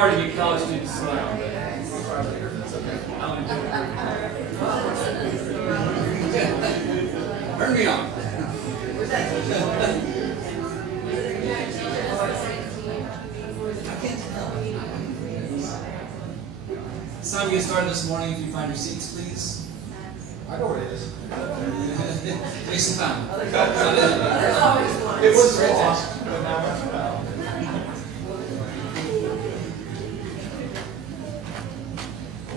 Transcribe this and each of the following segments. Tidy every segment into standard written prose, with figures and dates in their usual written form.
hard to get college students to smile. Turn me on. It's time to get started this morning. If you find your seats, please. I know what it is. Jason found it. It was lost, but now it's found.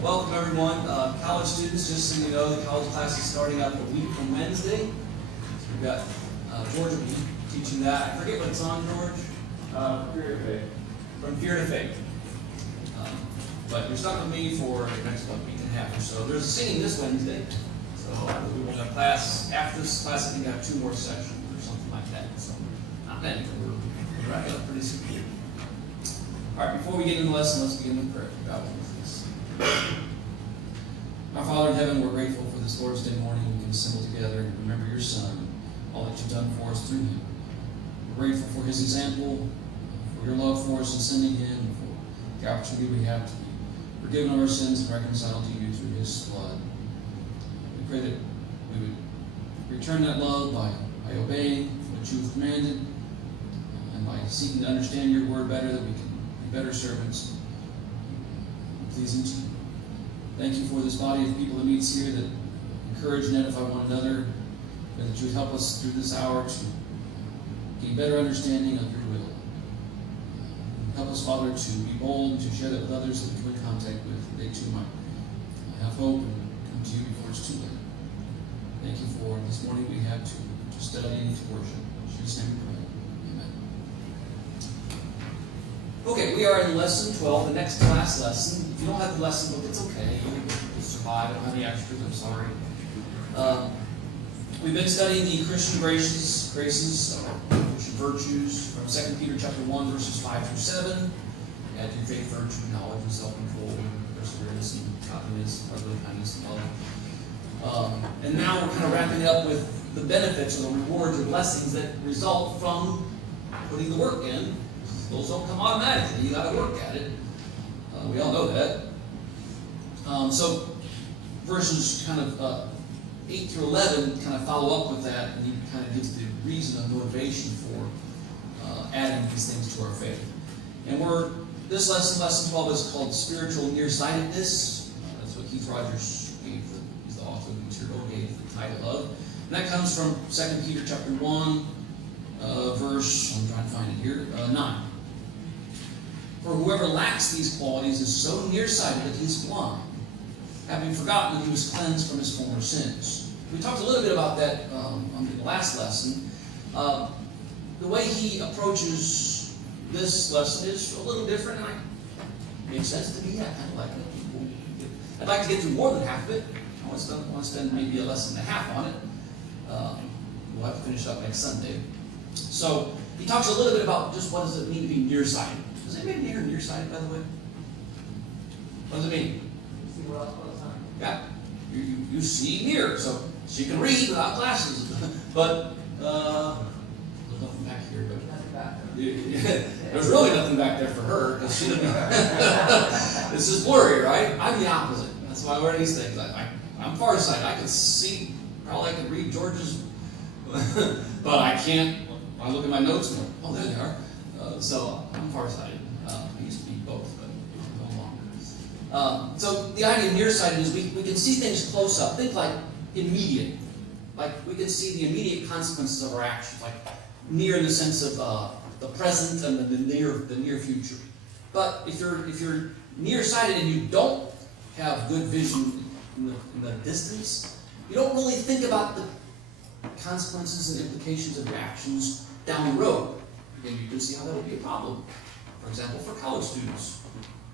Welcome everyone. College students, just so you know, the college class is starting up a week from Wednesday. We've got George will be teaching that. I forget what it's on, George. Fear to faith. From Fear to Faith. But you're stuck with me for the next week and a half or so. There's singing this Wednesday. So we will have class, after this class, I think I have 2 more sessions or something like that. So not many, but we're wrapping up pretty soon. All right, before we get into the lesson, let's begin with prayer. God bless us. Our Father in heaven, we're grateful for this Lord's Day morning. We can assemble together and remember your Son, all that you've done for us through him. We're grateful for his example, for your love for us in sending him, for the opportunity we have to be forgiven of our sins and reconciled to you through his blood. We pray that we would return that love by obeying what you've commanded and by seeking to understand your word better, that we can be better servants and pleasing to you. Thank you for this body of people that meets here that encourage and edify one another, and that you would help us through this hour to gain better understanding of your will. Help us, Father, to be bold, to share that with others that we come in contact with, that they too might have hope and come to you before it's too late. Thank you for this morning we have to study and to worship. In Jesus' name we pray. Amen. Okay, we are in lesson 12, the next class lesson. If you don't have the lesson book, it's okay. You'll survive. I don't have any extras, I'm sorry. We've been studying the Christian graces, Christian virtues from 2 Peter chapter 1, verses 5 through 7. Add to your faith, virtue, knowledge, and self-control, perseverance, and godliness, brotherly kindness, and love. And now we're kind of wrapping it up with the benefits or the rewards or blessings that result from putting the work in. Those don't come automatically. You got to work at it. We all know that. So verses kind of 8 through 11 kind of follow up with that, and he kind of gives the reason and motivation for adding these things to our faith. And this lesson 12, is called spiritual nearsightedness. That's what Keith Rogers he's the author of the material, gave the title of. And that comes from 2 Peter chapter 1, verse, I'm trying to find it here, 9. For whoever lacks these qualities is so nearsighted that he is blind, having forgotten that he was cleansed from his former sins. We talked a little bit about that on the last lesson. The way he approaches this lesson is a little different, and it makes sense to me. I kind of like it. I'd like to get through more than half of it. I want to spend maybe a lesson and a half on it. We'll have to finish up next Sunday. So he talks a little bit about just what does it mean to be nearsighted. Does anybody hear nearsighted, by the way? What does it mean? Yeah, you see near, so she can read without glasses. But there's nothing back here. But there's really nothing back there for her because she doesn't. This is blurry, right? I'm the opposite. That's why I wear these things. I'm farsighted. I can see. Probably I can read George's, but I can't. I look at my notes and go, oh, there they are. So I'm farsighted. I used to be both, but no longer. So the idea of nearsighted is we can see things close up. Think like immediate. Like we can see the immediate consequences of our actions. Like near in the sense of the present and the near future. But if you're nearsighted and you don't have good vision in the distance, you don't really think about the consequences and implications of your actions down the road. And you can see how that would be a problem. For example, for college students.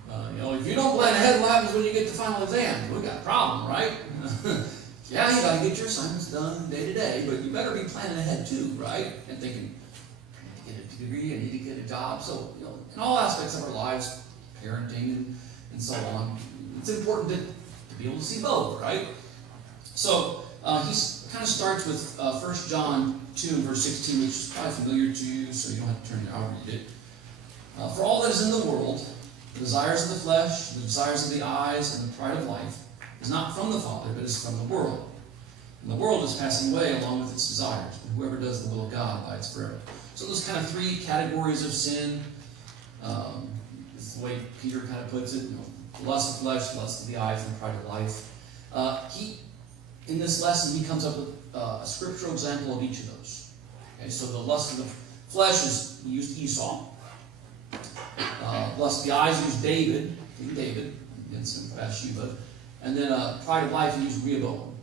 If you don't plan ahead, what happens when you get to final exams? We got a problem, right? Yeah, you got to get your assignments done day to day, but you better be planning ahead too, right? And thinking, I need to get a degree, I need to get a job. So, in all aspects of our lives, parenting and so on, it's important to be able to see both, right? So, he kind of starts with 1 John 2 and verse 16, which is probably familiar to you, so you don't have to turn to I'll read it. For all that is in the world, The desires of the flesh, the desires of the eyes, and the pride of life is not from the Father, but is from the world. And the world is passing away along with its desires, and whoever does the will of God abides forever. So those kind of three categories of sin, is the way Peter kind of puts it, the lust of flesh, the lust of the eyes, and the pride of life. In this lesson, he comes up with a scriptural example of each of those. Okay, so the lust of the flesh he used Esau. Lust of the eyes, he used King David, against Bathsheba. And then pride of life, he used Rehoboam,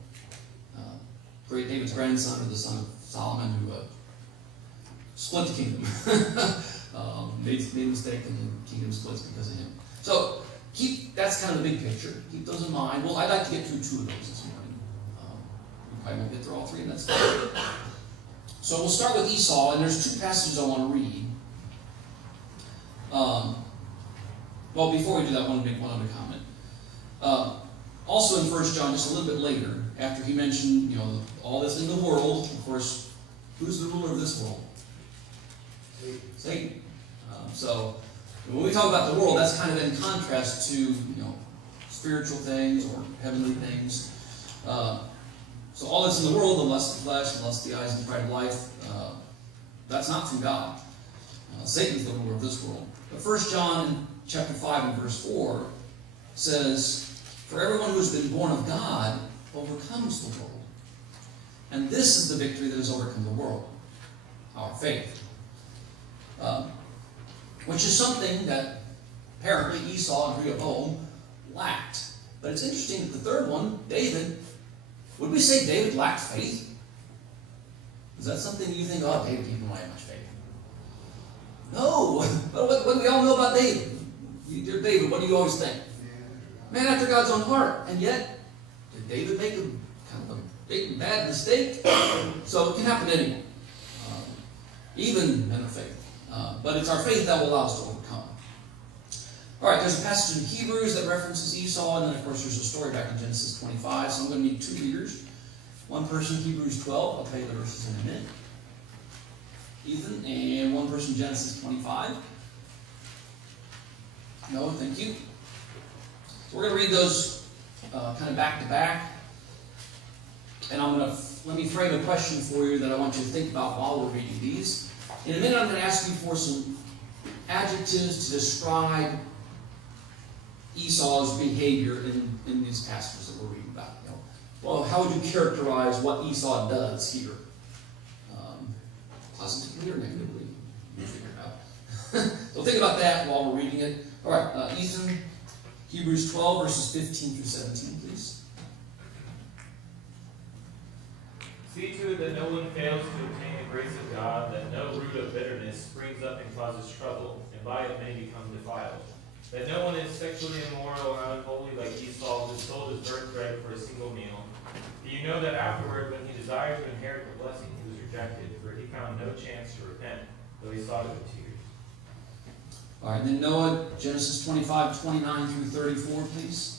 great David's grandson, or the son of Solomon, who split the kingdom. Made a mistake, and the kingdom splits because of him. So that's kind of the big picture. Keep those in mind. Well, I'd like to get through 2 of those this morning. We probably won't get through all 3, and that's fine. So we'll start with Esau, and there's 2 passages I want to read. Well, before we do that, I want to make one other comment. Also in 1 John, just a little bit later, after he mentioned, all this in the world, of course, who's the ruler of this world? Satan. So when we talk about the world, that's kind of in contrast to, spiritual things or heavenly things. So all that's in the world, the lust of the flesh, the lust of the eyes, and the pride of life, that's not from God. Satan's the ruler of this world. But 1 John chapter 5 and verse 4 says, "For everyone who has been born of God overcomes the world. And this is the victory that has overcome the world, our faith." Which is something that apparently Esau and Rehoboam lacked. But it's interesting that the third one, David, would we say David lacked faith? Is that something you think, David didn't have much faith? No. What do we all know about David? Dear David, what do you always think? Man after God's own heart. And yet, did David make kind of a big, bad mistake? So it can happen to anyone. Even men of faith. But it's our faith that will allow us to overcome. All right, there's a passage in Hebrews that references Esau, and then, of course, there's a story back in Genesis 25. So I'm going to need 2 readers. One person, Hebrews 12. I'll tell you the verses in a minute. Ethan, and one person, Genesis 25. No, thank you. So we're going to read those kind of back to back. And let me frame a question for you that I want you to think about while we're reading these. In a minute, I'm going to ask you for some adjectives to describe Esau's behavior in these passages that we're reading about. Well, how would you characterize what Esau does here? Positively or negatively? You figure it out. So think about that while we're reading it. All right, Ethan, Hebrews 12, verses 15 through 17, please. See to it that no one fails to obtain the grace of God, that no root of bitterness springs up and causes trouble, and by it may become defiled. That no one is sexually immoral or unholy like Esau, who sold his birthright for a single meal. Do you know that afterward, when he desired to inherit the blessing, he was rejected, for he found no chance to repent, though he sought it with tears. All right, then Noah, Genesis 25, 29 through 34, please.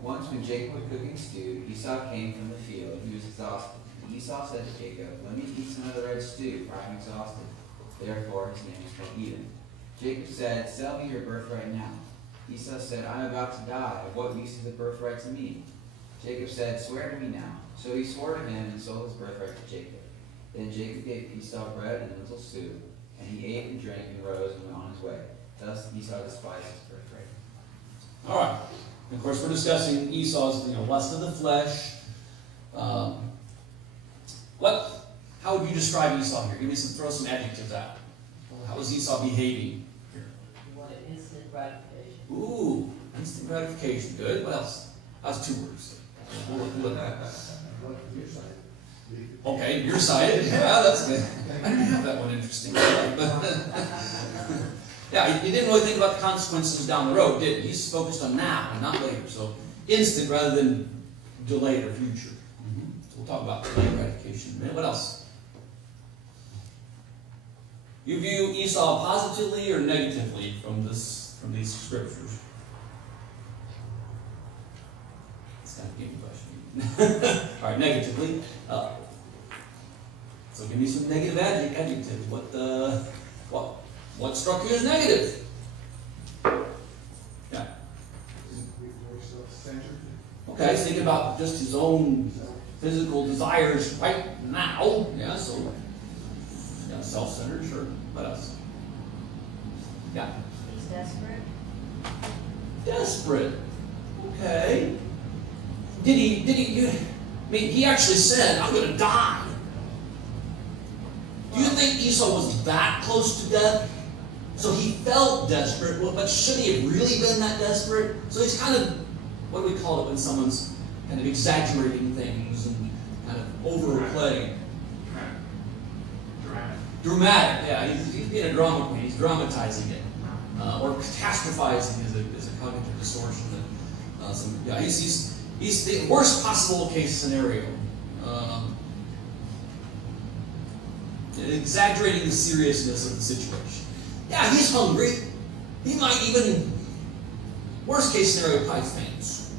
Once when Jacob was cooking stew, Esau came from the field. He was exhausted. And Esau said to Jacob, "Let me eat some of the red stew, for I am exhausted." Therefore his name was called Edom. Jacob said, "Sell me your birthright now." Esau said, "I am about to die. Of what use is the birthright to me?" Jacob said, "Swear to me now." So he swore to him and sold his birthright to Jacob. Then Jacob gave Esau bread and lentil stew, and he ate and drank and rose and went on his way. Thus Esau despised his birthright. All right. And of course, we're discussing Esau's, lust of the flesh. How would you describe Esau here? Throw some adjectives out. How is Esau behaving here? You want instant gratification. Ooh, instant gratification. Good. What else? That's 2 words. We'll okay, nearsighted. Yeah, that's good. I didn't have that one. Interesting. Yeah, he didn't really think about the consequences down the road, did he? He's focused on now and not later. So instant rather than delayed or future. So we'll talk about delayed gratification in a minute. What else? You view Esau positively or negatively from these scriptures? It's kind of a game question. All right, negatively. So give me some negative adjectives. What? What struck you as negative? Yeah. Okay, he's thinking about just his own physical desires right now. Yeah, so yeah, self-centered, sure. What else? Yeah. He's desperate. Desperate. Okay. I mean, he actually said, I'm going to die. Do you think Esau was that close to death? So he felt desperate, but should he have really been that desperate? So he's kind of, what do we call it when someone's kind of exaggerating things and kind of overplaying? Dramatic, yeah. He's being a drama queen. He's dramatizing it. Or catastrophizing is a cognitive distortion. He's the worst possible case scenario. Exaggerating the seriousness of the situation. Yeah, he's hungry. He might even, worst case scenario, probably faints.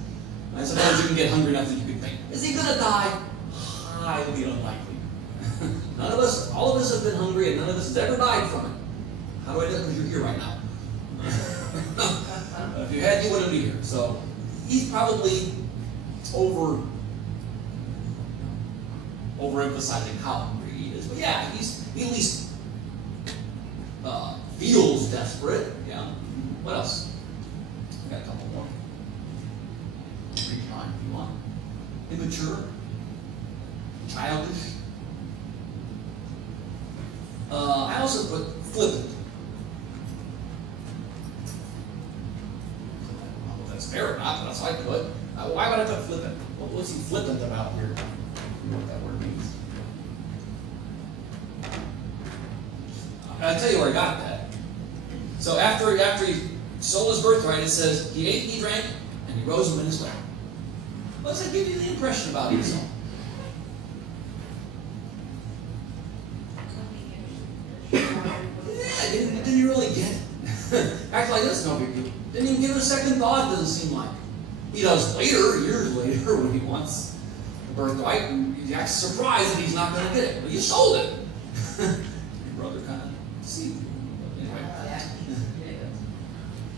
Sometimes you can get hungry enough that you can faint. Is he going to die? Highly unlikely. All of us have been hungry, and none of us has ever died from it. How do I know? Because you're here right now. If you had, you wouldn't be here. So he's probably overemphasizing how hungry he is. But yeah, he at least feels desperate. Yeah. What else? I got a couple more. Read mine if you want. Immature. Childish. I also put flippant. I don't know if that's fair or not, but that's what I put. Why would I put flippant? What's he flippant about here? I don't know what that word means. I'll tell you where I got that. So after he sold his birthright, it says he ate and he drank and he rose and went his way. What does that give you the impression about Esau? Yeah, didn't really get it. Act like that's no big deal. Didn't even give it a second thought, doesn't seem like. He does later, years later, when he wants the birthright, and he acts surprised that he's not going to get it. But you sold it. Your brother kind of deceived you. Anyway.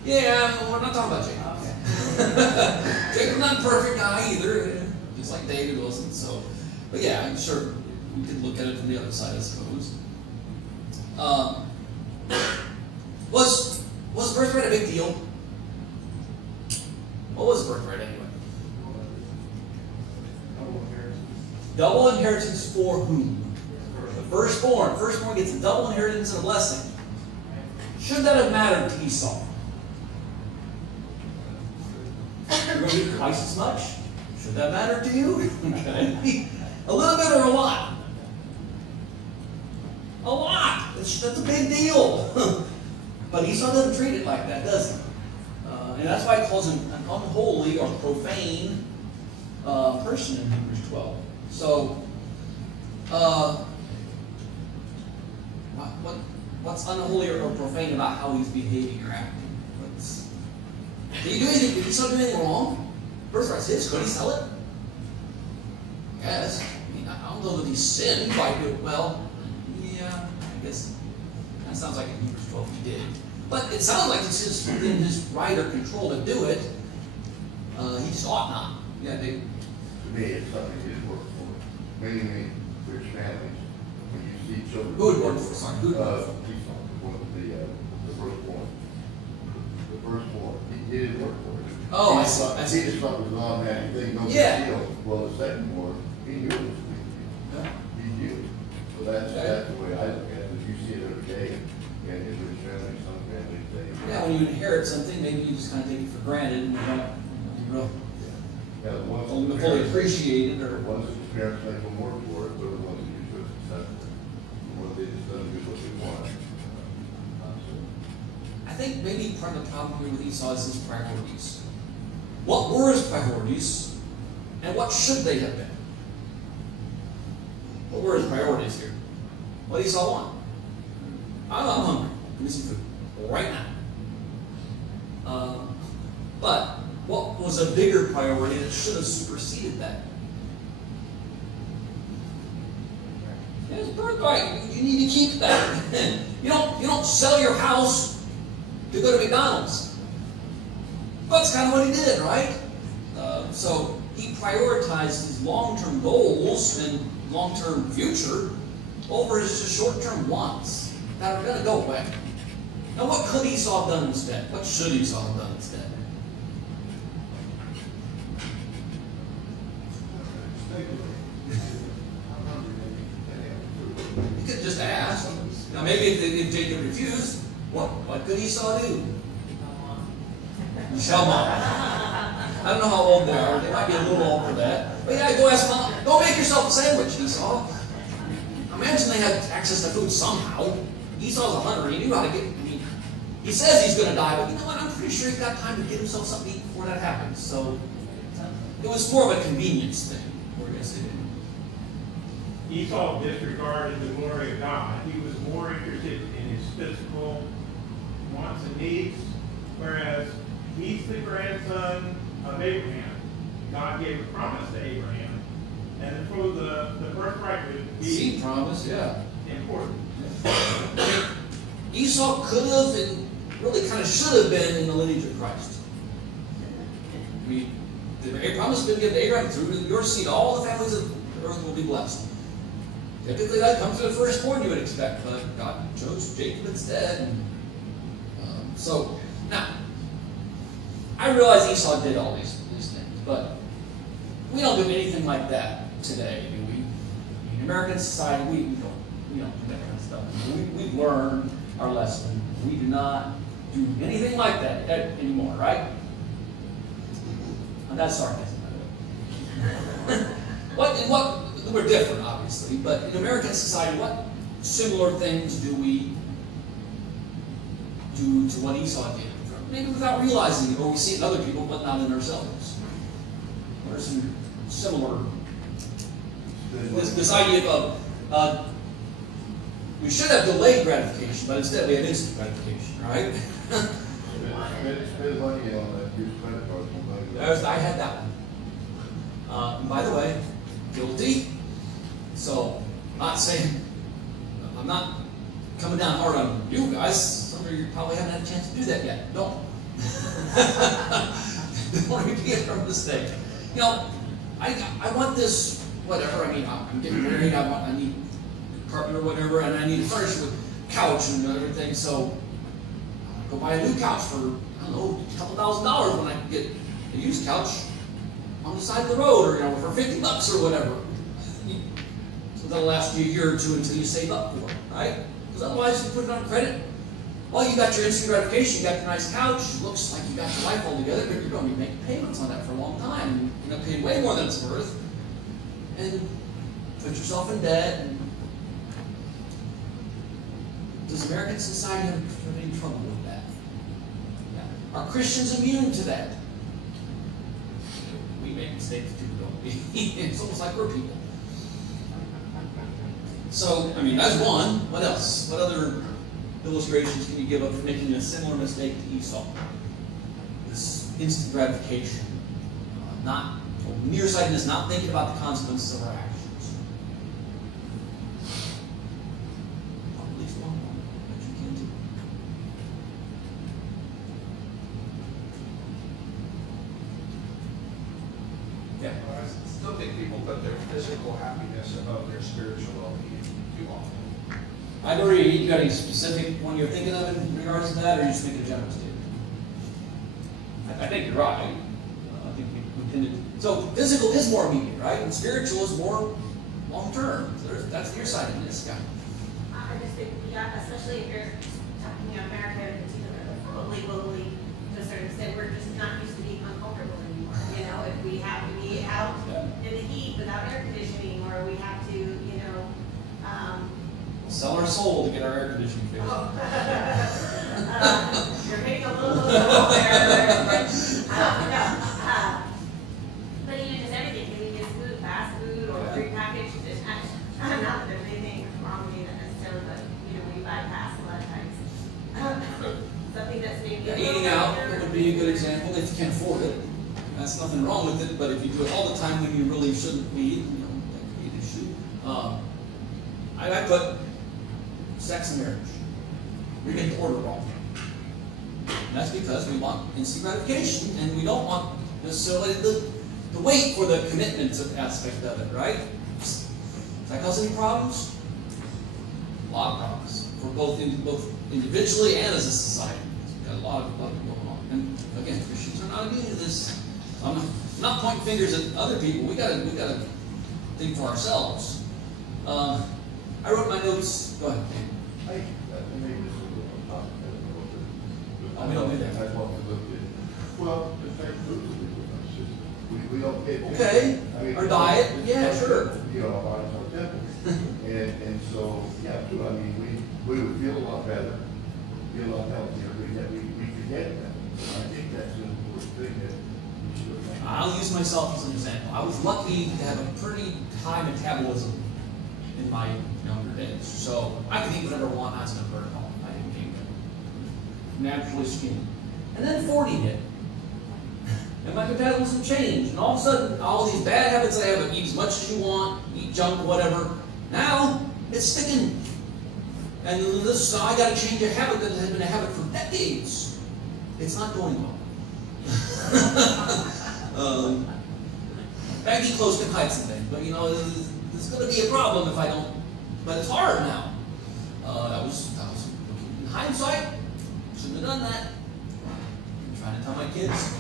Yeah, we're not talking about Jacob. Jacob's not a perfect guy either, just like David wasn't. So, but yeah, I'm sure we could look at it from the other side, I suppose. Was birthright a big deal? What was birthright anyway? Double inheritance for whom? The firstborn. Firstborn gets a double inheritance and a blessing. Should that have mattered to Esau? You're going to get twice as much. Should that matter to you? A little bit or a lot? A lot. That's a big deal. But Esau doesn't treat it like that, does he? And that's why it calls him an unholy or profane person in Hebrews 12. So, what's unholy or profane about how he's behaving or acting? Did he do anything? Did Esau do anything wrong? Birthright's his. Could he sell it? Yes. I mean, I don't know that he sinned by doing it. Well, yeah, I guess that sounds like in Hebrews 12 he did. But it sounds like it's just within his right or control to do it. He just ought not. Yeah, they. To me, it's something he just worked for. Many rich families, when you see children. Who would work for? Sorry, who would work for? The firstborn. The firstborn. He did work for it. Oh, I see. I see. He just thought it was an automatic thing. No big Yeah. deal. Well, the second one, he knew it was a big deal. Yeah. He knew. So that's the way I look at it. You see it every day. And his rich families, some families, they. Yeah, when you inherit something, maybe you just kind of take it for granted and you don't Yeah, the ones fully appreciate it. The Or ones that his parents make them work for it, they're the ones that usually successful. The ones they just don't do what they want. I think maybe part of the problem here with Esau is his priorities. What were his priorities, and what should they have been? What were his priorities here? What did Esau want? I'm hungry. Give me some food right now. But what was a bigger priority that should have superseded that? His birthright. You need to keep that. You don't sell your house to go to McDonald's. But that's kind of what he did, right? So he prioritized his long-term goals and long-term future over his just short-term wants that are going to go away. Now, what could Esau have done instead? What should Esau have done instead? He could have just asked. Now, maybe if Jacob refused, what could Esau do? Michelle Mom. I don't know how old they are. They might be a little old for that. But yeah, go ask Mom. Go make yourself a sandwich, Esau. Imagine they had access to food somehow. Esau's a hunter. He knew how to get. He says he's going to die, but you know what? I'm pretty sure he's got time to get himself something to eat before that happens. So it was more of a convenience thing. We're going to say that. Esau disregarded the glory of God. He was more interested in his physical wants and needs, whereas he's the grandson of Abraham. God gave a promise to Abraham, and for the birthright would be Seed promise, yeah. important. Esau could have and really kind of should have been in the lineage of Christ. I mean, the promise has been given to Abraham, through your seed, all the families of the earth will be blessed. Typically, that comes to the firstborn, you would expect, but God chose Jacob instead. And, so, now, I realize Esau did all these things, but we don't do anything like that today, do we? In American society, we don't do that kind of stuff. We've learned our lesson. We do not do anything like that anymore, right? And that's sarcasm, by the way. We're different, obviously, but in American society, what similar things do we do to what Esau did? Maybe without realizing it, or we see it in other people, but not in ourselves. What are some similar... This idea of we should have delayed gratification, but instead we have instant gratification, right? Spend money on that used credit card. I had that one. By the way, guilty. So, I'm not coming down hard on you guys. Some of you probably haven't had a chance to do that yet. Don't. Don't repeat our mistake. You know, I want this, whatever. I mean, I'm getting married. I need carpet or whatever, and I need to furnish it with couch and everything. So, I go buy a new couch for, I don't know, a couple $1,000 when I can get a used couch on the side of the road, or for $50 or whatever. So that'll last you a year or two until you save up for it, right? Because otherwise you put it on credit. Well, you got your instant gratification, you got your nice couch, it looks like you got your life all together, but you're going to be making payments on that for a long time. You're going to pay way more than it's worth. And put yourself in debt. And does American society have any trouble with that? Yeah. Are Christians immune to that? We make mistakes too, don't we? It's almost like we're people. So, I mean, that's one. What else? What other illustrations can you give of making a similar mistake to Esau? This instant gratification, nearsightedness, not thinking about the consequences of our actions. At least one more that you can do. Yeah. I still think people put their physical happiness above their spiritual well-being too often. I agree. You got any specific one you're thinking of in regards to that, or you just think a general statement? I think you're right. I think we tend to. So physical is more immediate, right? And spiritual is more long-term. That's nearsightedness, guy. I just think, yeah, especially if you're talking America in particular, probably globally to a certain extent, we're just not used to being uncomfortable anymore. You know, if we have to be out in the heat without air conditioning, or we have to, Sell our soul to get our air conditioning fixed. you're hitting a little low there. But even just everything, can we get food, fast food, or prepackaged? Not that there's anything wrong with that necessarily, but we bypass a lot of times. Something that's maybe Eating out would be a good example if you can't afford it. That's nothing wrong with it, but if you do it all the time when you really shouldn't be, that could be an issue. I put attacks the marriage. You're getting the order wrong. And that's because we want instant gratification, and we don't want necessarily the wait for the commitment aspect of it, right? Does that cause any problems? A lot of problems for both individually and as a society. We've got a lot of going on. And again, Christians are not immune to this. I'm not pointing fingers at other people. We gotta think for ourselves. I wrote my notes. Go ahead. I maybe this is a little topic, I don't know, but. Oh, we don't do that. I want to look at, well, the fact food with us, just, we don't get. Okay. I mean, Our diet, it's yeah, not- sure. You know, our bodies are temple. And so, yeah, true, I mean, we would feel a lot better, feel a lot healthier, we forget that. I think that's an important thing that we should. I'll use myself as an example. I was lucky to have a pretty high metabolism in my younger days. So I could eat whatever I want, I was never at all. I didn't gain weight. Naturally skinny. And then 40 hit. And my metabolism changed. And all of a sudden, all these bad habits I have, eat as much as you want, eat junk, whatever. Now, it's sticking. And this, I got to change a habit that has been a habit for decades. It's not going well. Baggy clothes can hide some things, but you know, there's going to be a problem if I don't. But it's hard now. I was in hindsight, shouldn't have done that. I'm trying to tell my kids.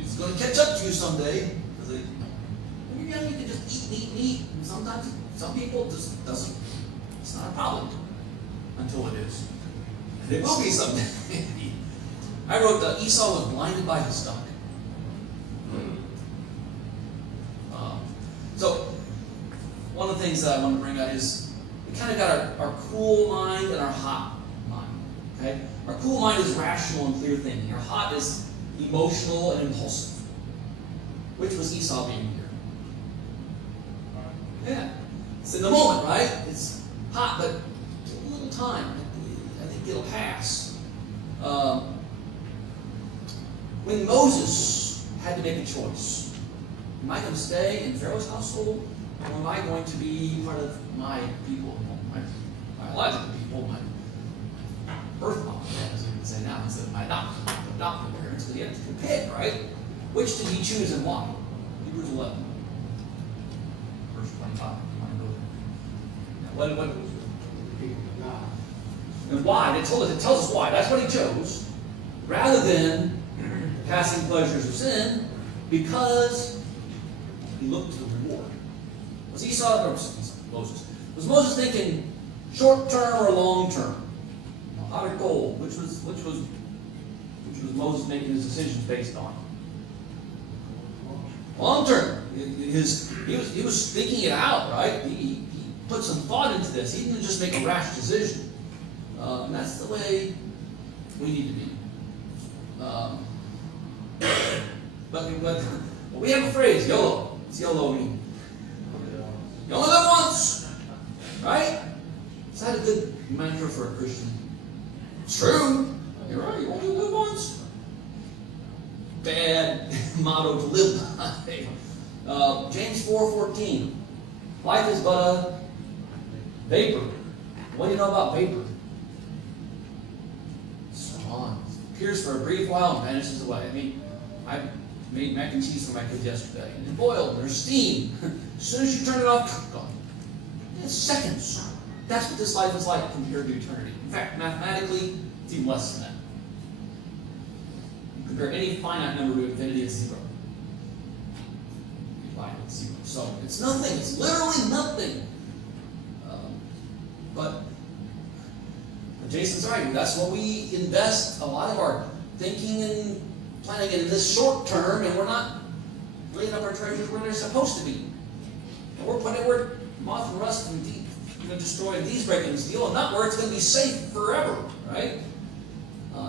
It's going to catch up to you someday. Because when you're young, you can just eat. And sometimes, some people just doesn't. It's not a problem until it is. And it will be someday. I wrote that Esau was blinded by his stomach. So, one of the things that I want to bring out is we kind of got our cool mind and our hot mind. Okay? Our cool mind is rational and clear thinking. Our hot is emotional and impulsive. Which was Esau being here? Yeah. It's in the moment, right? It's hot, but a little time. I think it'll pass. When Moses had to make a choice, am I going to stay in Pharaoh's household, or am I going to be part of my people, my biological people, my birth mom, as we would say now, instead of my adopted parents? Because he had to pick, right? Which did he choose and why? Hebrews 11, verse 25. What? And why? It tells us why. That's what he chose, rather than passing pleasures of sin, because he looked to the reward. Was Esau or Moses? Was Moses thinking short term or long term? Hot or cold? Which was Moses making his decisions based on? Long term. He was thinking it out, right? He put some thought into this. He didn't just make a rash decision. And that's the way we need to be. But we have a phrase, YOLO. What's YOLO mean? You only live once, right? Is that a good mantra for a Christian? It's true. You're right. You only live once. Bad motto to live by. James 4:14. Life is but a vapor. What do you know about vapor? It's on. Appears for a brief while and vanishes away. I mean, I made mac and cheese for my kids yesterday, and it boiled, and there's steam. As soon as you turn it off, gone. It's seconds. That's what this life is like compared to eternity. In fact, mathematically, it's even less than that. You compare any finite number to infinity, it's zero. You find it's zero. So it's nothing. It's literally nothing. But Jason's right. That's what we invest a lot of our thinking and planning in this short term, and we're not laying up our treasures where they're supposed to be. And we're putting it where moth and rust and destroy and these breaking and steal, and not where it's going to be safe forever, right?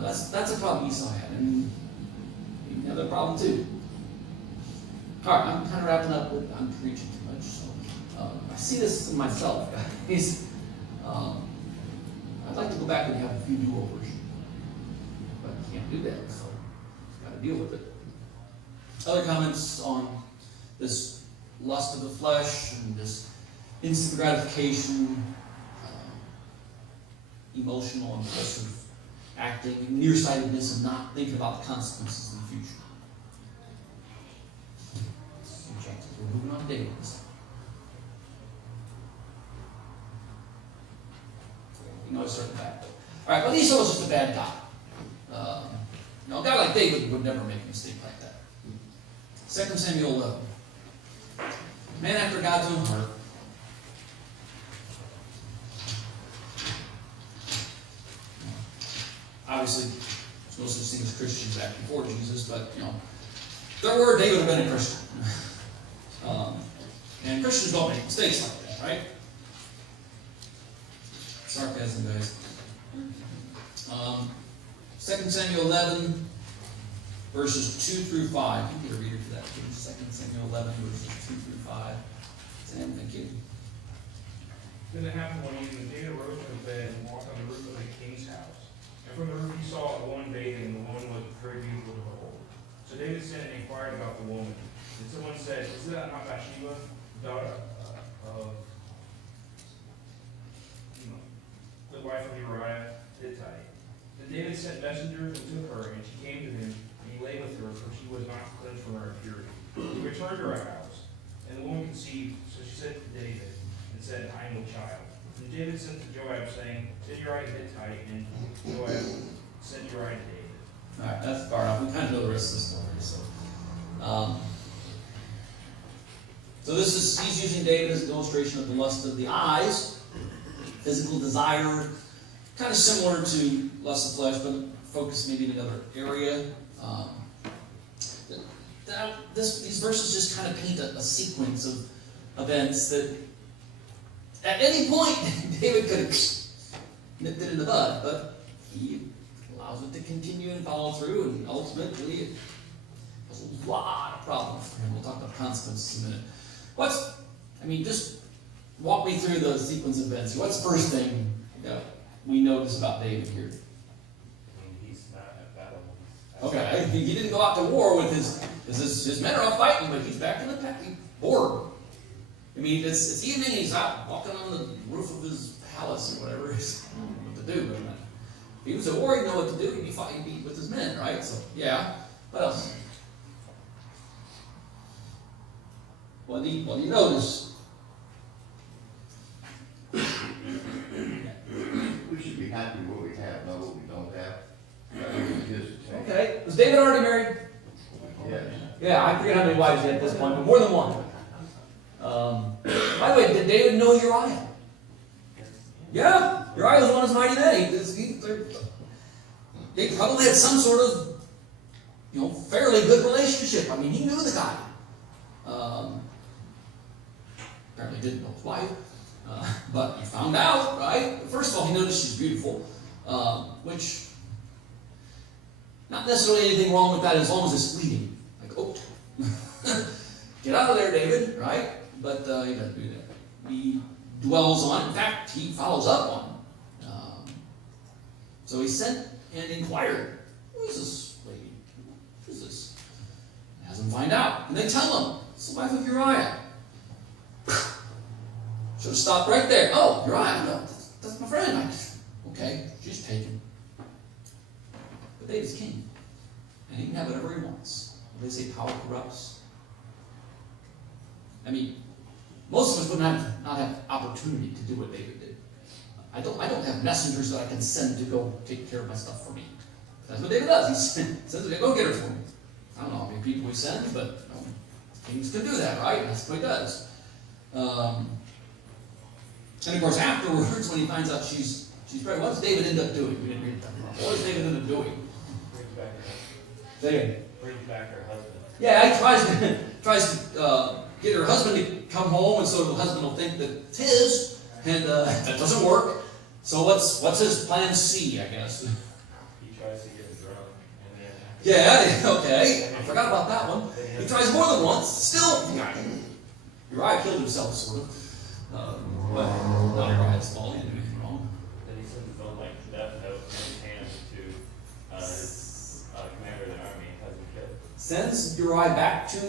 That's a problem Esau had, and you have that problem too. All right, I'm kind of wrapping up. I'm preaching too much, so I see this in myself, guys. I'd like to go back and have a few do-overs, but I can't do that, so got to deal with it. Other comments on this lust of the flesh and this instant gratification? emotional, impulsive acting, and nearsightedness, and not thinking about the consequences in the future. We're moving on to David this time. You know, I started back. All right, but Esau was just a bad guy. A guy like David would never make a mistake like that. 2 Samuel 11. Man after God's own heart. Obviously, there's no such thing as Christians back before Jesus, but, there were, David would have been a Christian. And Christians don't make mistakes like that, right? Sarcasm, guys. 2 Samuel 11, verses 2 through 5. You can get a reader for that, please. 2 Samuel 11, verses 2 through 5. Sam, thank you. Then it happened one evening, David rose from his bed and walked on the roof of the king's house. And from the roof he saw a woman bathing, and the woman was very beautiful to behold. So David sent and inquired about the woman. And someone said, "Is that not Bathsheba, daughter of the wife of Uriah the Hittite?" Then David sent messengers unto her, and she came to him, and he lay with her, for she was not cleansed from her impurity. He returned to her house, and the woman conceived. So she said to David, and said, "I am with child." And David sent to Joab, saying, "Send Uriah the Hittite," and Joab sent Uriah to David. All right, that's far enough. We kind of know the rest of the story. So he's using David as an illustration of the lust of the eyes, physical desire, kind of similar to lust of flesh, but focused maybe in another area. These verses just kind of paint a sequence of events that at any point David could have nipped it in the bud, but he allows it to continue and follow through, and ultimately it has a lot of problems for him. We'll talk about consequences in a minute. Just walk me through the sequence of events. What's the first thing we notice about David here? He's not at battle. Okay, he didn't go out to war with his men are off fighting, but he's back in the pack. He's bored. It's evening, he's out walking on the roof of his palace or whatever. He's what to do. But if he was at war, he'd know what to do. He'd be fighting with his men, right? So, yeah. What else? What do you notice? We should be happy with what we have, not what we don't have. Okay. Was David already married? Yes. Yeah, I forget how many wives he had at this point, but more than one. By the way, did David know Uriah? Yeah, Uriah was one of his mighty men. They probably had some sort of, fairly good relationship. He knew the guy. Apparently didn't know his wife, but he found out, right? First of all, he noticed she's beautiful, which, not necessarily anything wrong with that as long as it's fleeting. Get out of there, David, right? But he doesn't do that. He dwells on it. In fact, he follows up on it. So he sent and inquired, "Who is this lady? Who is this?" And has him find out. And they tell him, "It's the wife of Uriah." Should have stopped right there. "Oh, Uriah, no, that's my friend." Okay, she's taken. But David's king. And he can have whatever he wants. They say power corrupts. Most of us would not have opportunity to do what David did. I don't have messengers that I can send to go take care of my stuff for me. That's what David does. He sends it, "Go get her for me." I don't know how many people he sends, but kings can do that, right? That's what he does. And of course, afterwards, when he finds out she's pregnant, what does David end up doing? We didn't read that. What does David end up doing? Brings back her David. Brings back her husband. Yeah, he tries to get her husband to come home, and so the husband will think that it's his, and that doesn't work. So what's his plan C, I guess? He tries to get her drunk, and then Yeah, okay. I forgot about that one. He tries more than once. Still, Uriah killed himself, sort of. But not Uriah's fault. He didn't do anything wrong. Then he sends his own death note in his hand to his commander of the army and has him killed. Sends Uriah back to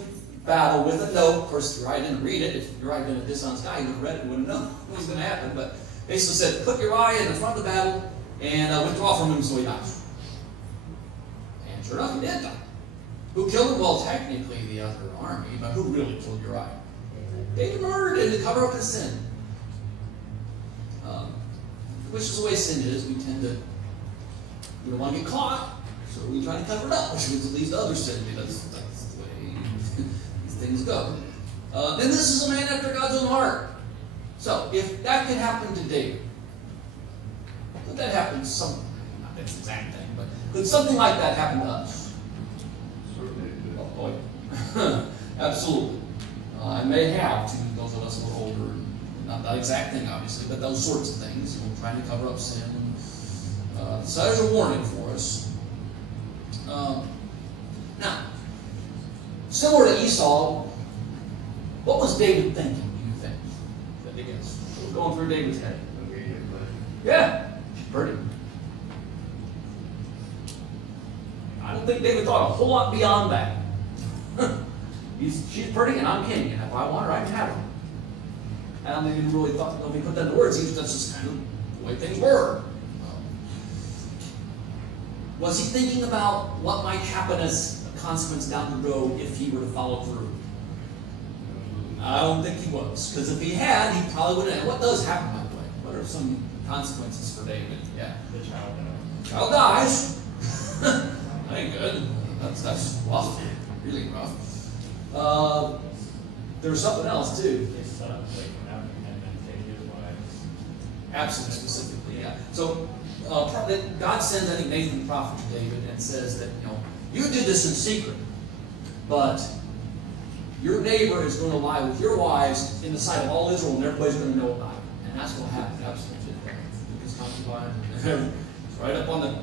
battle with a note. Of course, Uriah didn't read it. If Uriah had been a dishonest guy, he would have read it and wouldn't know what was going to happen. But basically said, "Put Uriah in the front of the battle and withdraw from him so he dies. And sure enough, he did die. Who killed him? Well, technically the other army, but who really killed Uriah? David murdered him to cover up his sin. Which is the way sin is. We tend to, we don't want to get caught, so we try to cover it up, which means it leads to other sin. That's the way these things go. Then this is a man after God's own heart. So, if that could happen to David, could that happen to some, not this exact thing, but could something like that happen to us? Certainly. Oh, boy. Absolutely. I may have to those of us who are older, not that exact thing, obviously, but those sorts of things, trying to cover up sin. So there's a warning for us. Now, similar to Esau, what was David thinking, do you think? That begins. What was going through David's head? Immediate pleasure. Yeah, she's pretty. I don't think David thought a whole lot beyond that. She's pretty and I'm king, and if I want her, I can have her. I don't think he really thought, if he put that into words, that's just kind of the way things were. Was he thinking about what might happen as a consequence down the road if he were to follow through? I don't think he was, because if he had, he probably would have. What does happen, by the way? What are some consequences for David? Yeah. The child died. Child dies. That ain't good. That's rough. Really rough. There's something else too. His sons, they come out and then take his wives. Absalom specifically, yeah. So God sends, I think, Nathan the prophet to David and says that, you did this in secret, but your neighbor is going to lie with your wives in the sight of all Israel, and everybody's going to know about it. And that's what happened. Absalom did his concubine. It's right up on the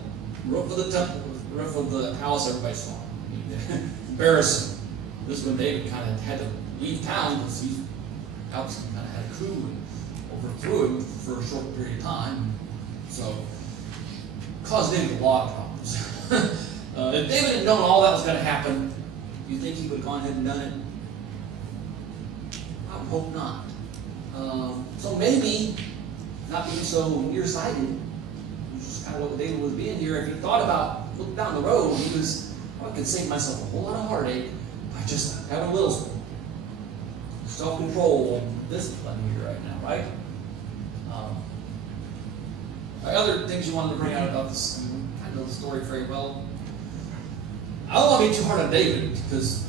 roof of the temple, roof of the palace. Everybody saw it. I mean, embarrassing. This is when David kind of had to leave town because Absalom kind of had a coup and overthrew him for a short period of time. So, caused David a lot of problems. If David had known all that was going to happen, do you think he would have gone ahead and done it? I would hope not. So maybe, not being so nearsighted, which is kind of what David was being here, if he thought about, looked down the road, he was, I could save myself a whole lot of heartache by just having a little self-control and discipline here right now, right? Other things you wanted to bring out about this, I know the story very well. I don't want to be too hard on David because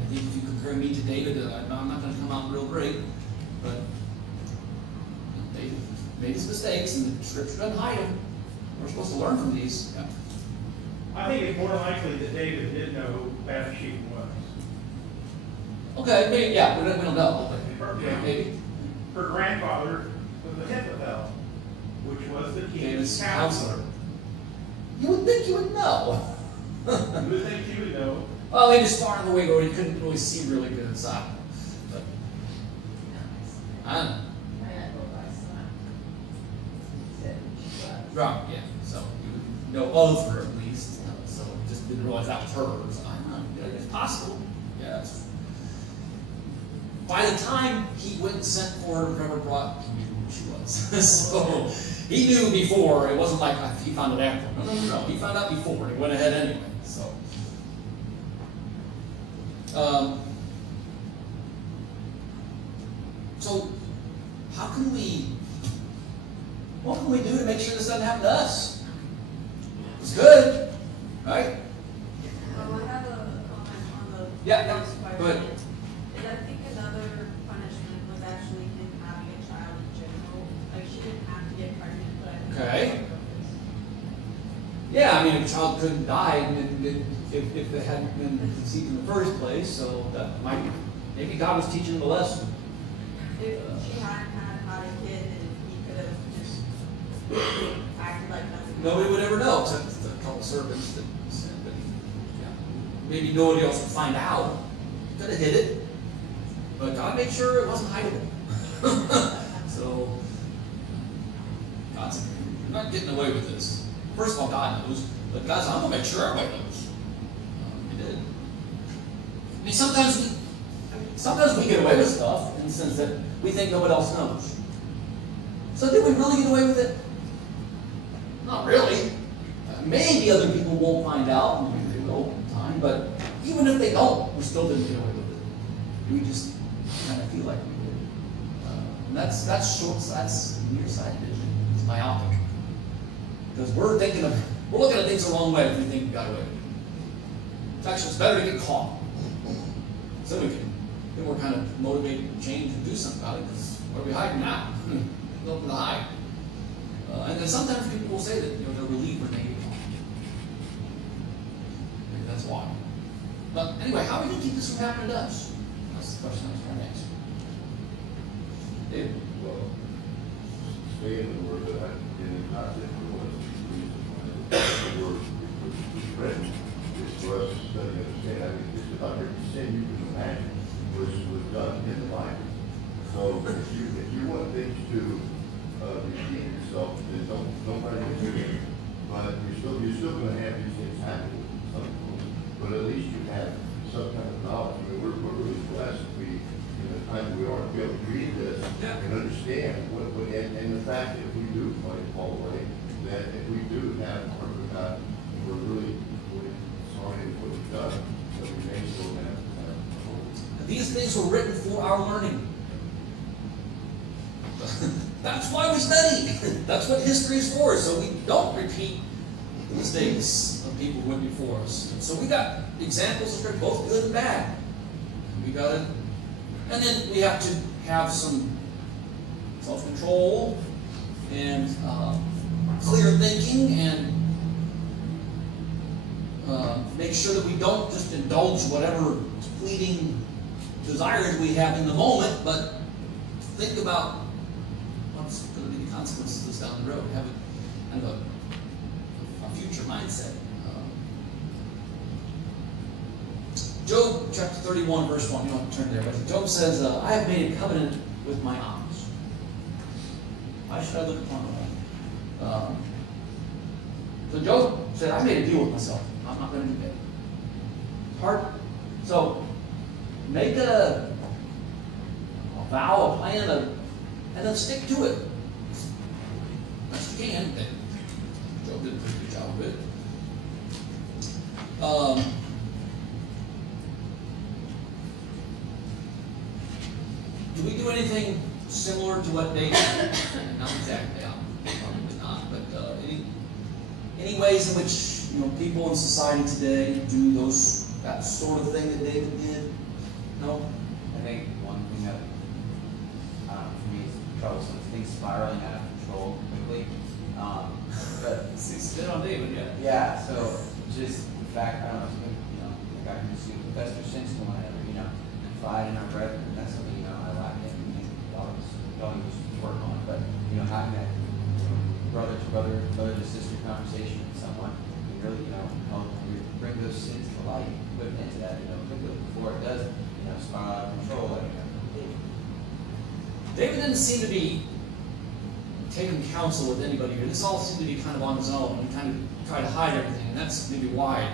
I think if you compare me to David, I'm not going to come out real great. But David made his mistakes, and the Scripture doesn't hide them. We're supposed to learn from these. Yeah. I think it's more likely that David did know who Bathsheba was. Okay, maybe, yeah, we don't know, but Yeah. maybe. Her grandfather was Ahithophel, which was the king's David's counselor. counselor. You would think you would know. You would think you would know. Well, he was far in the way where he couldn't really see really good inside. But I don't know. Right, yeah. So you would know of her at least. So just didn't realize that was her. So I don't know. Yeah, it's possible. Yeah. By the time he went and sent for her, Trevor brought, he knew who she was. So he knew before. It wasn't like he found it after. No. He found out before. He went ahead anyway. So how can we? What can we do to make sure this doesn't happen to us? It's good, right? I have a comment on the Yeah, first go ahead. question. And I think another punishment was actually him having a child in general. Like, she didn't have to get pregnant, but I think. Okay. Yeah, I mean, if a child couldn't die, if it hadn't been conceived in the first place, so that might, maybe God was teaching the lesson. If she hadn't had a kid, then he could have just acted like nothing. Nobody would ever know, except a couple servants that said, but yeah, maybe nobody else would find out. Could have hid it, but God made sure it wasn't hideable. So, God's, you're not getting away with this. First of all, God knows, but God said, I'm going to make sure everybody knows. He did. I mean, sometimes we get away with stuff in the sense that we think nobody else knows. So did we really get away with it? Not really. Maybe other people won't find out, maybe they will in time, but even if they don't, we still didn't get away with it. We just kind of feel like we did. And that's nearsighted vision. It's myopic. Because we're looking at things the wrong way if we think we got away with it. It's actually, it's better to get caught. So then we're kind of motivated to change and do something about it, because what are we hiding now? Nothing to hide. And then sometimes people will say that, they're relieved when they get caught. Maybe that's why. But anyway, how are we going to keep this from happening to us? That's the question I was trying to answer. David? Well, stay in the word that I did in concept for one of the reasons why the word was written is for us to study and understand. I mean, just about every sin you can imagine was done in the Bible. So if you want things to repeat yourself, then don't write it in. But you're still going to have these things happen with some people. But at least you have some kind of knowledge. I mean, we're really blessed if we, in the time we are, to be able to read this and understand and the fact that if we do fall away, that if we do have heart with God, we're really sorry for what we've done, but we may still have hope. These things were written for our learning. That's why we study. That's what history is for, so we don't repeat the mistakes of people who went before us. So we got examples of scripture, both good and bad. We got it. And then we have to have some self-control and clear thinking and make sure that we don't just indulge whatever fleeting desires we have in the moment, but think about what's going to be the consequences of this down the road. Have a future mindset. Job chapter 31, verse 1. You don't have to turn there, but Job says, I have made a covenant with my eyes. Why should I look upon the Lord? So Job said, I made a deal with myself. I'm not going to do that. Hard. So make a vow, a plan, and then stick to it. Best you can. Job did a pretty good job of it. Do we do anything similar to what David did? Not exactly, probably not, but any ways in which people in society today do that sort of thing that David did? No? I think one thing that, for me is troublesome is things spiraling out of control quickly. But Sit on David, yeah. yeah, so just the fact, I don't know, like I can just confess their sins to one another, confide in our brethren. That's something, I lack in, and a lot of us don't even work on. But, having that brother to brother, mother to sister conversation with someone can really, help bring those sins to light, put an end to that, quickly before it does, spiral out of control. Like, David didn't seem to be taking counsel with anybody here. This all seemed to be kind of on his own and kind of try to hide everything, and that's maybe why.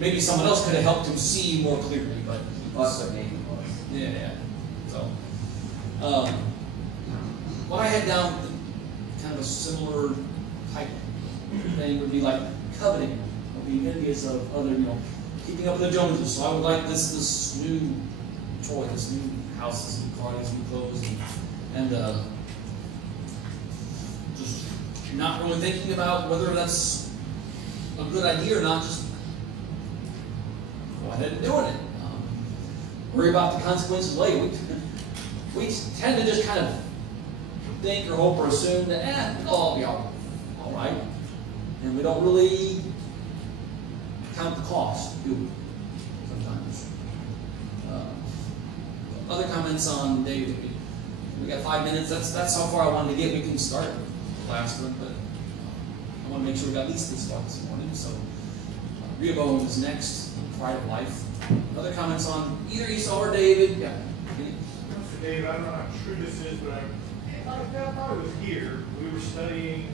Maybe someone else could have helped him see more clearly, but plus what Nathan was. yeah. So, what I had down, kind of a similar type thing would be like coveting, or being envious of other, keeping up with the Joneses. So I would like this new toy, this new house, this new car, these new clothes, and just not really thinking about whether that's a good idea or not, just go ahead and doing it. Worry about the consequences later. We tend to just kind of think or hope or assume that it'll all be all right, and we don't really count the cost, do we? Sometimes. Other comments on David? We got 5 minutes. That's how far I wanted to get. We can start the last one, but I want to make sure we got at least this far this morning. So Rehoboam is next. Pride of life. Other comments on either Esau or David? Yeah. Mr. Dave, I don't know how true this is, but I thought it was here. We were studying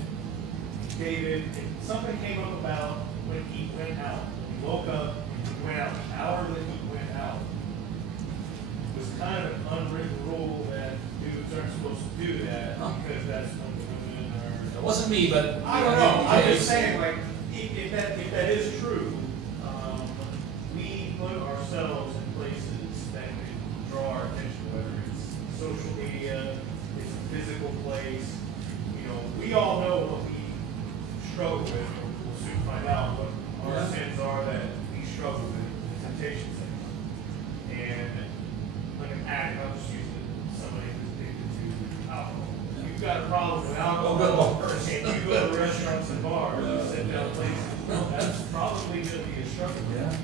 David, and something came up about when he went out. He woke up, he went out. The hour that he went out was kind of an unwritten rule that dudes aren't supposed to do that because that's when the women are wasn't me, but. I don't know, I'm just saying, like, if that is true, we put ourselves in places that could draw our attention, whether it's social media, it's a physical place. You know, we all know what we struggle with, we'll soon find out what our sins are that we struggle with, the temptations. And like an addict, I'll just use somebody who's addicted to alcohol. You've got a problem with alcohol, and you go to restaurants and bars, and sit down places, that's probably gonna be a struggle. Yeah.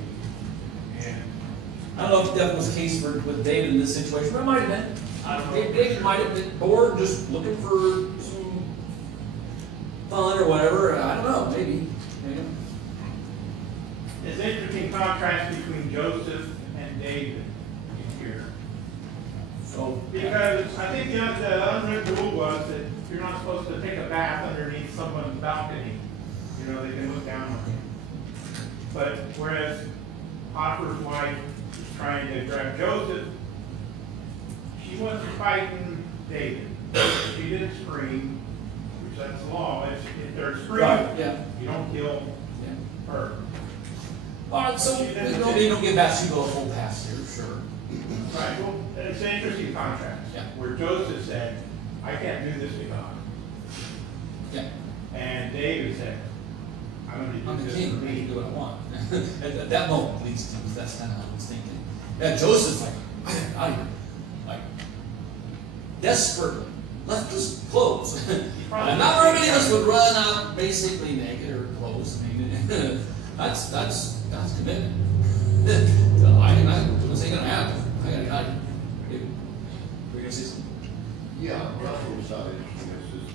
And I don't know if that was the case with David in this situation, but it might have been. I don't know. David might have been bored, just looking for some fun or whatever, I don't know, maybe. there's an interesting contrast between Joseph and David in here. So. Because I think the unwritten rule was that you're not supposed to take a bath underneath someone's balcony. You know, they can look down on you. But whereas Potiphar's wife was trying to grab Joseph, she wasn't fighting David. She didn't scream, which that's the law. If they're screaming, Right, yeah. you don't kill Yeah. her. All right, so they don't give Bathsheba a full pass here, sure. Right, well, it's an interesting contrast. Yeah. Where Joseph said, I can't do this to God. Yeah. And David said, I'm I'm going to the do this king, for I can me. do what I want. At that moment, at least, that's kind of how I was thinking. Yeah, Joseph's like, I got out of here. Like, desperately, left his clothes. And not very many of us would run out basically naked or clothes. I mean, that's commitment. So this ain't gonna happen. I gotta get out of here. We're gonna see something. Yeah, what I was not interesting is, he was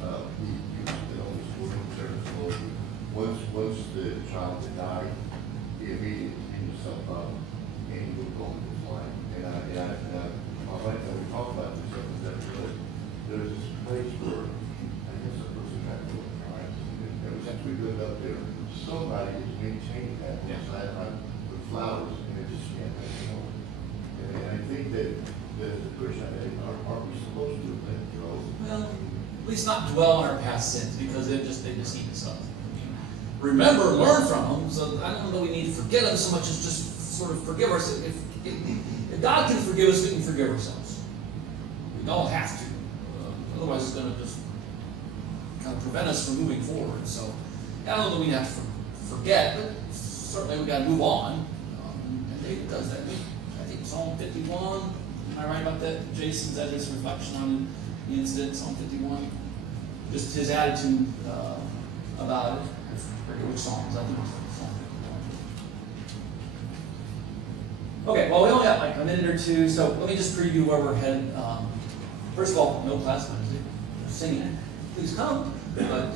the only school in service, once the child had died, he immediately cleaned himself up, and he moved on with his life. My wife and we talked about this, that there's this place where, I guess a person had to go, right? And since we lived up there, somebody is maintaining that, with flowers, and it just can't make it more. And I think that the Christian, aren't we supposed to let go? Well, at least not dwell on our past sins because they just eat us up. Remember, learn from them. So I don't know we need to forget them so much as just sort of forgive ourselves. If God can forgive us, we can forgive ourselves. We don't have to. Otherwise, it's going to just kind of prevent us from moving forward. So I don't know we have to forget, but certainly we got to move on. And David does that. I think Psalm 51. Am I right about that? Jason's at his reflection on the incident, Psalm 51. Just his attitude about it. I forget which Psalms. I think it's Psalm 51. Okay, well, we only got like a minute or two, so let me just preview where we're headed. First of all, no class Wednesday. Singing. Please come. But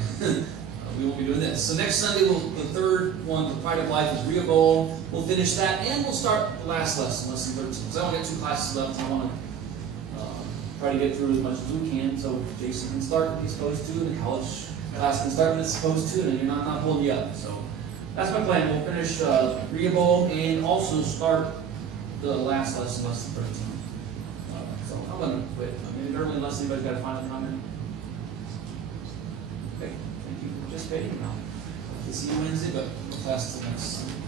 we won't be doing this. So next Sunday, the third one, the Pride of Life, is Rehoboam. We'll finish that, and we'll start the last lesson, lesson 13. Because I only got 2 classes left, and I want to try to get through as much as we can. So Jason can start when he's supposed to, and the college class can start when it's supposed to, and you're not holding you up. So that's my plan. We'll finish Rehoboam and also start the last lesson, lesson 13. So I'm going to quit. I mean, early unless anybody's got a final comment. Okay, thank you for participating. I'll see you Wednesday, but we'll class till next Sunday.